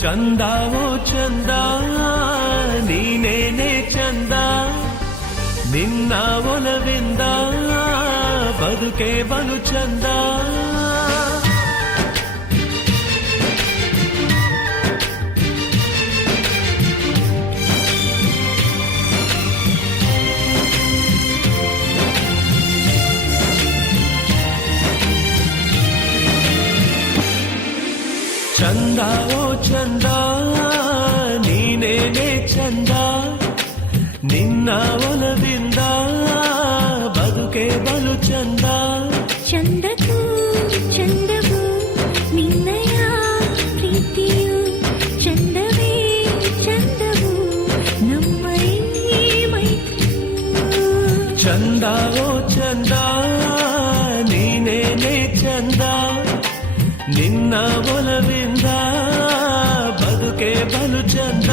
ಚಂದ ಓ ಚಂದ ನೀನೇನೆ ಚಂದ ನಿನ್ನ ಒಲವಿಂದ ಬದುಕೆ ಬಲು ಚಂದ ಚಂದ ಓ ಚಂದ ನೀನೇನೆ ಚಂದ ನಿನ್ನ ಒಲವಿಂದ ಬದುಕೆ ಬಲು ಚಂದ ಚಂದಕ್ಕೂ ಚಂದವು ನಿನ್ನಯ ಪ್ರೀತಿಯು ಚಂದವೇ ಚಂದವು ನಮ್ಮ ಮೈತ್ರಿಯು ಚಂದ ಓ ಚಂದ ನೀನೇನೆ ಚಂದ ನಿನ್ನ ಒಲವಿಂದ ಬದುಕೆ ಬಲು ಚಂದ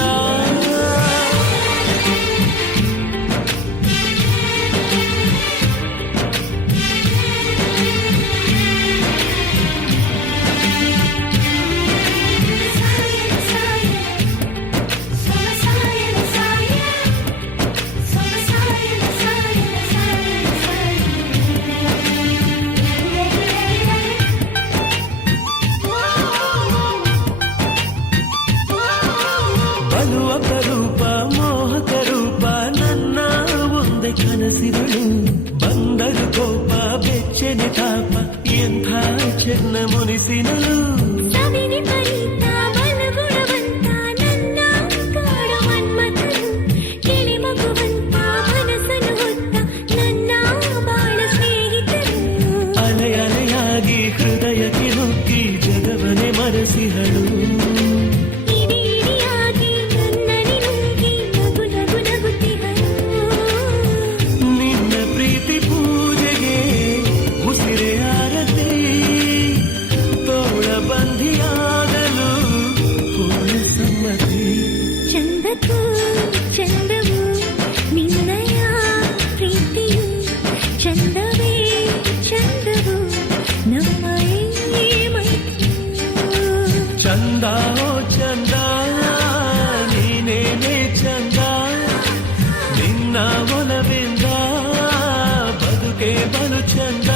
ಬಲು ಅಪರೂಪ ಮೋಹಕ ರೂಪ ನನ್ನ ಒಂದೇ ಕನಸಿಗಳು ಬಂದರು ಕೋಪ ಬೆಚ್ಚನೆ ತಾಪ ಎಂಥ ಚೆನ್ನ ಮುನಿಸಿನಳು ಸವಿನಿಪರಿತ ಬಲಗುಣವಂತ ನನ್ನ ಕಾಡು ಮನ್ಮಥನು ಕಿಳಿ ಮಗುವಂತ ಮನಸ್ಸನ್ನು ಹೊತ್ತ ನನ್ನ ಬಾಳ ಸ್ನೇಹಿತರು ಅಲೆ ಅಲೆಯಾಗಿ ಹೃದಯಕ್ಕೆ ನುಗ್ಗಿ ಜಗವನೆ ಮರೆಸಿಹಳು ಚಂದಕ್ಕೂ ಚಂದವು ನಿನ್ನಯ ಪ್ರೀತಿಯು ಚಂದವೇ ಚಂದವು ನಮ್ಮ ಮೈತ್ರಿಯು ಚಂದ ಓ ಚಂದ ನೀನೇನೆ ಚಂದ ನಿನ್ನ ಒಲವಿಂದ ಬದುಕೆ ಬಲು ಚಂದ